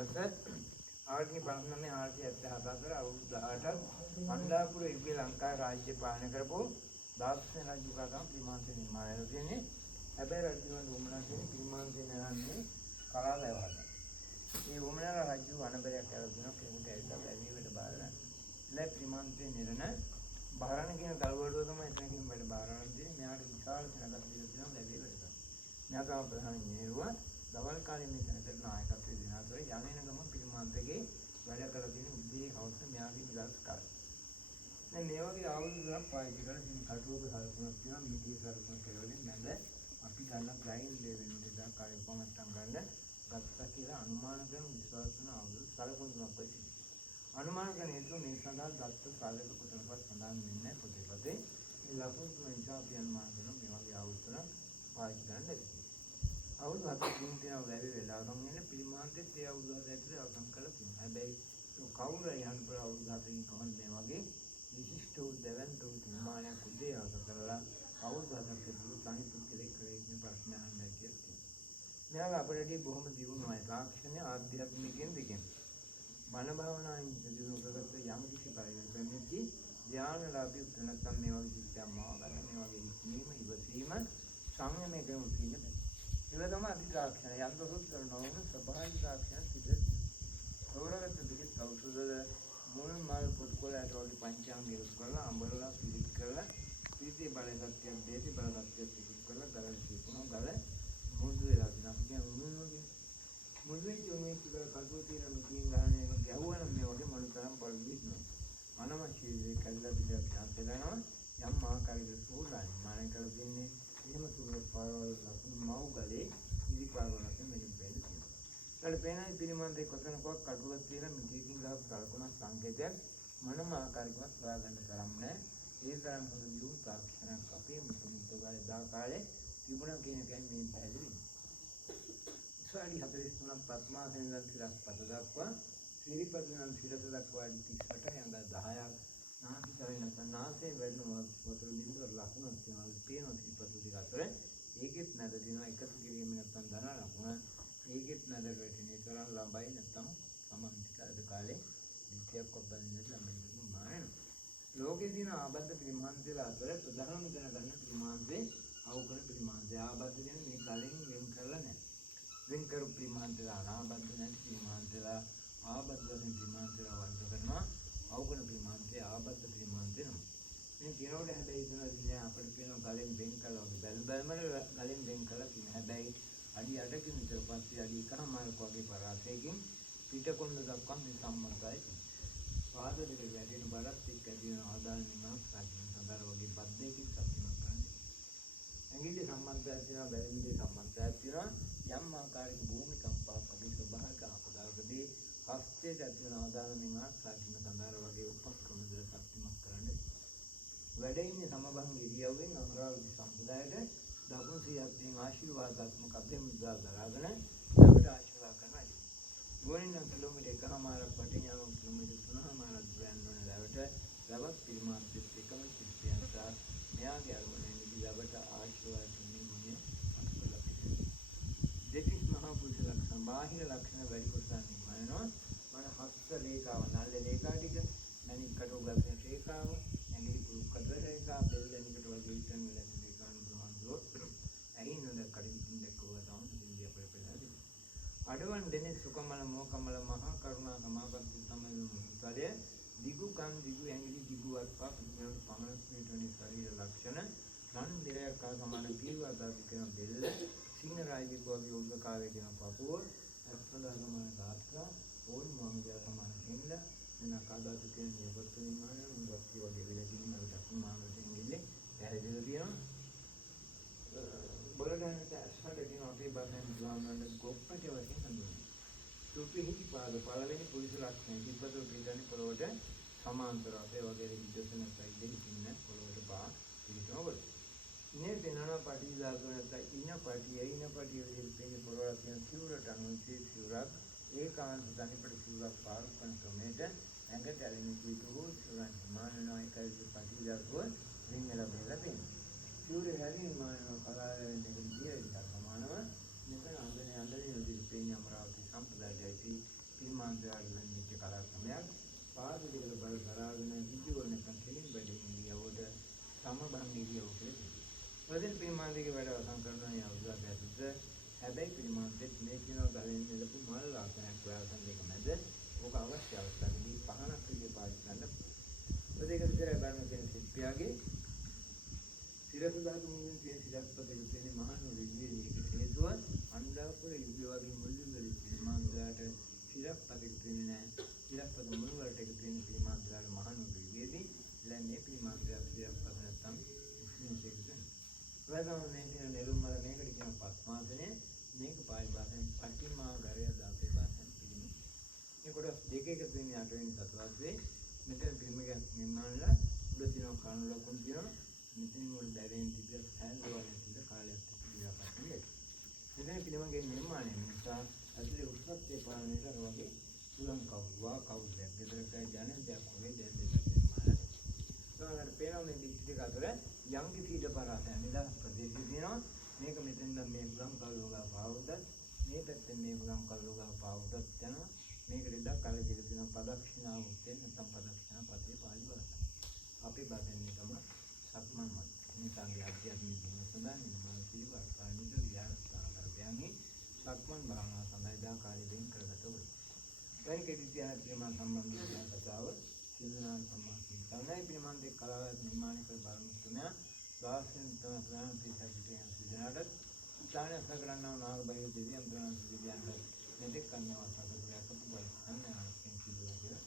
පස්සේ ආර්ථික 59 874 අවුරුදු 18 අන්දාපුර යුගයේ ලංකා රාජ්‍ය පාලනය කරපු දාස්සේ රජු කාගම් ප්‍රමාන්ත නිර්මාණය වෙන්නේ. හැබැයි රජුන් උමනාසේ ප්‍රමාන්ත නරන්නේ කලාලයවද. මේ උමනාර රජු අනබරයක් කරලා දුන කෙනෙකුට ඇවිල්ලා බැවිවට බාර ගන්න. ඉතින් ප්‍රමාන්තේ නිරණ බාරණ කියන දරුවඩුව තමයි එතනකින් වැඩ බාරණ දෙන්නේ. මෙයාට විශාල තැනක් දීලා තියෙනවා බැවිවට. මෙයා තමයි ප්‍රධාන ඉංජිනේරුවා. දවල් කාලේ මේ තැනකට නායකත්වයේ දෙන අතර යන්නේන ගම ප්‍රමාන්තගේ වැඩ කරලා තියෙන උදේ හවස මෙයාගේ විලාස කාලේ. දැන් මේ වගේ ආවුරුදු තුනක් පාවිච්චි කරලා ඉතින් කටුවක සලකුණක් තියෙනවා මිටිය සලකුණ කෙරවලින් නැද අපි ගන්න ග්‍රයින් ලෙවල් දෙදා කාලේ කොමස්ටම් ගන්න ගත්තා කියලා අනුමාන කරන විශ්වාස කරන ආවුරුදු සලකුණු තුනක් වෙයි. අනුමාන කරන හේතුව මේ සඳහා ගත්ත සලක කොටනපත් සඳහන් වෙන්නේ පොතේ. මේ ලකුණු තුන නිසා අපි අනුමාන කරන මේ වගේ ආවුරුදු තුනක් පාවිච්චි කරන්න ලැබෙනවා. අවුරුදු 7කින් තියෙන වැවි වෙලා ගම් වෙන පිළිමාන්තෙත් ඒ අවුරුදු 7 ඇතුලේ අවසන් කරලා තියෙනවා. හැබැයි කවුරු යහන් පෙර අවුරුදු 7කින් කොහොමද මේ වගේ විශිෂ්ට වූ දෙවන්ත වූ නිර්මාණයක් උදේ අවසන් කරලා අවුරුදු 7ක් ඇතුළත තනි පුද්ගලෙක් කරේ ප්‍රශ්න අහන්නයි කියන්නේ. මෙයා අපරදී බොහොම දියුණුවයි තාක්ෂණයේ ආධ්‍යාත්මිකයෙන් දෙකෙන්. බණ භාවනාවෙන් දියුණු කරගත්ත යම් කිසි පරිවර්තනයකදී ධ්‍යානලාභී උත්තරණම් මේ වගේ සිස්ටම් ආවගන්න මේ වගේ ඉක්මීම ඉවසීම සංයමයෙන් කරමු කියන්නේ. ඒක තමයි අධිකාක්ෂණ යන්ත්‍රසුත් කරනවන ස්වභාවික තාක්ෂණ තිබෙත්. කවරකට දෙකක් අවසුදල මුල් මාල් පොත්කොලට වගේ පංචාංගය උස් කරලා අඹරලා පිළිත් කරලා ප්‍රීතිය බලගත්තිය දේති බලගත්තිය පිළිත් කරලා ගල දීපුණා ගල මුදු වෙලා තියෙනවා. අපි කියන උණුනේ මුදුයි තුනේ කියලා කටුව තියෙන මිටින් ගහන එක ගැහුවනම් මේ වගේ මොන තරම් පරිදිනවා. අනවශ්‍ය කල්ලා දිලා ඥාතනවා යම් ආකාරයකට සූදානම් මාන කරලා දෙන්නේ එහෙම සූර පාරවල් ලකුණු මව් ගලේ ඉරි පාරවල් ලකුණු මෙලින් බැලුවා. ඊට පේනයි පිළිමන්තේ කොතනකවත් කටුවක් තියලා මිටිකින් ගහපු සලකුණක් සංකේතයක් මොනම ආකාරයකවත් හොයාගන්න තරම් නැහැ. ඒ තරම් හොඳ දියුණු තාක්ෂණයක් අපේ මුතුන්තෝගාලේ දා කාලේ තිබුණා කියන එකයි මේ පැහැදිලි. සාඩි 43ක් පත්මාසෙන් ඉඳන් 35 දක්වා සිරිපතුනම් සිරස දක්වා 38ට යන 10ක් නාසිකාවේ නැත්නම් නාසයේ වැඩිම වතුර බිඳුව ලකුණක් තියෙනවා. පේනවා සිරිපතු දෙක අතර. ඒකෙත් නැද තියෙනවා එකතු කිරීම නැත්නම් ධන ලකුණ. ඒකෙත් නැද වැටෙන තරම් ළඹයි නැත්නම් සමන්තිකාද කාලේ විද්‍යාවක් ඔබන්නේ ළඹයි මාන. ලෝකේ තියෙන ආබද්ධ ප්‍රමාන්තයල අතර ප්‍රධානම දැනගන්න ප්‍රමාන්තේ අවකර ප්‍රමාන්තය. ආබද්ධ කියන්නේ මේ කලින් වෙන් කරලා නැහැ. වෙන් කරු ප්‍රමාන්තය අනාබද්ධ නැති ප්‍රමාන්තය ආබද්ධ වශයෙන් ප්‍රමාන්තය වර්ධ කරනවා. අවකර ප්‍රමාන්තය ආබද්ධ ප්‍රමාන්තය නෙමෙයි. මේ කියනකොට හැබැයි ඉතන අපිට කියන ගලෙන් වෙන් කළා වගේ බැලුම් ගලෙන් වෙන් කළා කියන හැබැයි අඩි 8කින් විතර පස්සේ අඩි 1මාරක වගේ පරාසයකින් පිටකොන්ද දක්වා මේ සම්බන්ධයි. පාද දෙක වැඩෙන බරත් එක්ක ඇතිවන ආදාන නිමක් සාධන සඳහර වගේ බද්දේකින් සම්පූර්ණ කරන්නේ. ඇඟිලි සම්බන්ධයක් තියෙනවා බැලුම්ගේ සම්බන්ධයක් තියෙනවා යම් ආකාරයක භූමිකම්පාවක් වගේ ස්වභාවික ආපදාවකදී හස්තයේ ඇතිවන ආදාන නිමක් සාධන සඳහර වගේ උපක්‍රම ද ශක්තිමත් කරන්නේ. වැඩින්නේ සමබංග ඉරියව්වෙන් අමරාවති සම්ප්‍රදායට දකුණු සියයන් ආශිර්වාදාත්මක අධ්‍යයමුද්‍රා දරාගෙන ළඟට ආශිර්වාද කරනවා. ගුවනින් කිලෝමීටර් 1මාරක් වටින් යන කිලෝමීටර් 3මාරක් දුරයන් වන ලැබට ලබත් පිළිමාත්‍රිත් එකම චිත්තයන් සහ මෙයාගේ අරමුණෙන් ළඟට ආශිර්වාද කරන්නේ මොන්නේ අත්කලා පිළිගන්න. දෙතිස් මහා පුරුෂ ලක්ෂණ බාහිර ලක්ෂණ වැඩි කොටසක් නිමනවා. මන හස්ත රේඛාව නල්ල රේඛා ටික මනින් කටු ගල්න රේඛාව ඇඟිලි පුරුක්කද රේඛා බෙල් දෙනිකට වගේ විතර මෙලෙස රේඛාන් දුහඳුර ඇහින් නොද කඩින් දැක්වුවා තමයි ඉන්දියා පෙරපෙළදී. අඩවන් දෙනේ සුකමල මොකමල මහා කරුණා සමාපatti සමය මුතරය දිගු කන් දිගු ඇඟිලි දිගුවත් පා පුදුමයට 50 මීටරේ ශරීර ලක්ෂණ රන් දෙරයක් ආ සමාන කීවාදාති කියන බෙල්ල සිංහ රාජික වගේ උද්දකාවේ කියන පපුව අත්පදා සමාන ගාත්‍රා ඕල් මොංගය සමාන හිඳ එන කාදාතු කියන නියපොත්තු නිර්මාණය මුවත් වගේ වෙලකින් මම දක්න මානසින් ඉන්නේ පැහැදිලිව තියෙනවා. බලගන්නට අස්සට කියන අපේ බාහිර ගානවල ගොප්පට වශයෙන් හඳුන්වනවා. සුපිහි පාද පළවෙනි පුරුෂ ලක්ෂණ තිබ්බතෝ කියන්නේ පොළොවට සමාන්තර අපේ වගේ විදර්ශන සයිඩෙන් ඉන්න පොළොවට පා පිටවල. ඉනේ දෙනන පටි දාගෙන නැත්නම් ඉන පටි වලින් පොළොවට තියෙන සිවුරට අනුන්සේ සිවුරක් ඒකාන්ත ධනිපට සිවුරක් පාරුපන් ක්‍රමයට ඇඟට ඇලෙන පිටුව සිවුරන් මානනායකයි පටි දාගුව රින්ගල බෙලා තියෙනවා. සිවුරේ හැරින් මානව කලාවෙන් දෙකේ සමානව මෙතන අඳින යොදින් පේන අමරාවති සම්ප්‍රදායයි ප්‍රමාණයට වෙන්නේ කලාක්‍රමයක් පාද දෙකට බල දරාගෙන විජුවන කන්ටින් බැලීම ඉරියව්වට සමබර ඉරියව් කියලා. වදින ප්‍රමාණයක වැඩ අවසන් කරනවා යවුදාට හැබැයි ප්‍රමාණෙත් මේ කියන ගලෙන් නෙලපු මල් ආකාරයක් ප්‍රයත්න දෙක මැද ඔක අවශ්‍ය අවස්ථාවේදී පහනක් විදිය පාවිච්චි කරන්න. ඒක විතරයි බලන්න කියන සිත්පියාගේ සිරස ධාතු මුලින් තියෙන සිරස්පතේ තියෙන මහාන විද්‍යාවේ ඒක හේතුව අන්දාපුර යුගය වගේ මුලින් වලින් මාන්දරට සිරස්පතේ තියෙන සිරස්පත මුල් වලට ඒක තියෙන ප්‍රමාණයට මහාන විද්‍යාවේදී ලැන්නේ ප්‍රමාණය සිරස්පත නැත්තම් ඉස්මේෂයකට වෙනම මේ නෙළුම් මල මේකට කියන පස්මාසනේ මේක පාලි භාෂෙන් පටිමාගරය දාපේ භාෂෙන් පිළිමි. මේ කොටස් දෙකක තියෙන අටවෙනි සතුවස්සේ මෙතන පිළිමයක් නිර්මාණලා උඩ තියෙන කණු ලකුණු තියෙනවා. මෙතනින් උඩ දැවෙන තිබෙන හැන්ඩ් වලින් තිබෙන කාලයක් තිබුණා පස්සේ. මෙතන පිළිමගේ නිර්මාණය නිසා අදිරි උත්පත්ති පාලනය කරන වගේ පුලම් කවුවා කවුදයක් දෙදරට ජනජයක් වගේ දෙයක් නිර්මාණය. සමහර පේනවා මේ දිස්ත්‍රික්ක අතර යම් කිසි ඉඩපරාතයක් නිදහස් ප්‍රදේශය තියෙනවා. මේක මෙතෙන්ද මේ පුලම් කවුවා පාවුදත් මේ පැත්තෙන් මේ පුලම් කවුවා පාවුදත් යනවා. මේකට ඉඩක් අර දෙක තියෙන පදක්ෂිනාව උත්තේ නැත්නම් පදක්ෂිනා පතේ පාලි භාෂාව. අපේ භාෂෙන් එකම සක්මන් මත. මේ සංගේ අධ්‍යාත්මික දින සඳහා නිර්මාණ පිළිවෙල පාණිද විහාරස්ථාන කරපෑමේ සක්මන් භාවනා සඳහා කාලය වෙන් කරගත වෙයි. ගණික විද්‍යාව ප්‍රමාණ සම්බන්ධ කතාව සිදුනාන් සම්මාසින් තමයි ප්‍රමාණ දෙක කලාවක් නිර්මාණය කර බලමු තුනයා දාසෙන් තමයි ප්‍රාණ පිටකටේ සිදුනාට ස්ථානය සකරනවා නාගබයි දෙවියන් ප්‍රාණ සිදුයන්ට මෙතෙක් කන්‍යාව සකරලා අපු බල අන්න ආරම්භයෙන් සිදුවා කියලා